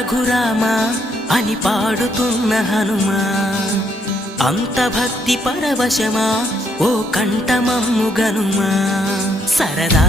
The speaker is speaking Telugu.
రఘురామా అని పాడుతున్న హనుమా, అంత భక్తి పరవశమా ఓ కంఠమమ్ము గనుమా. సరదా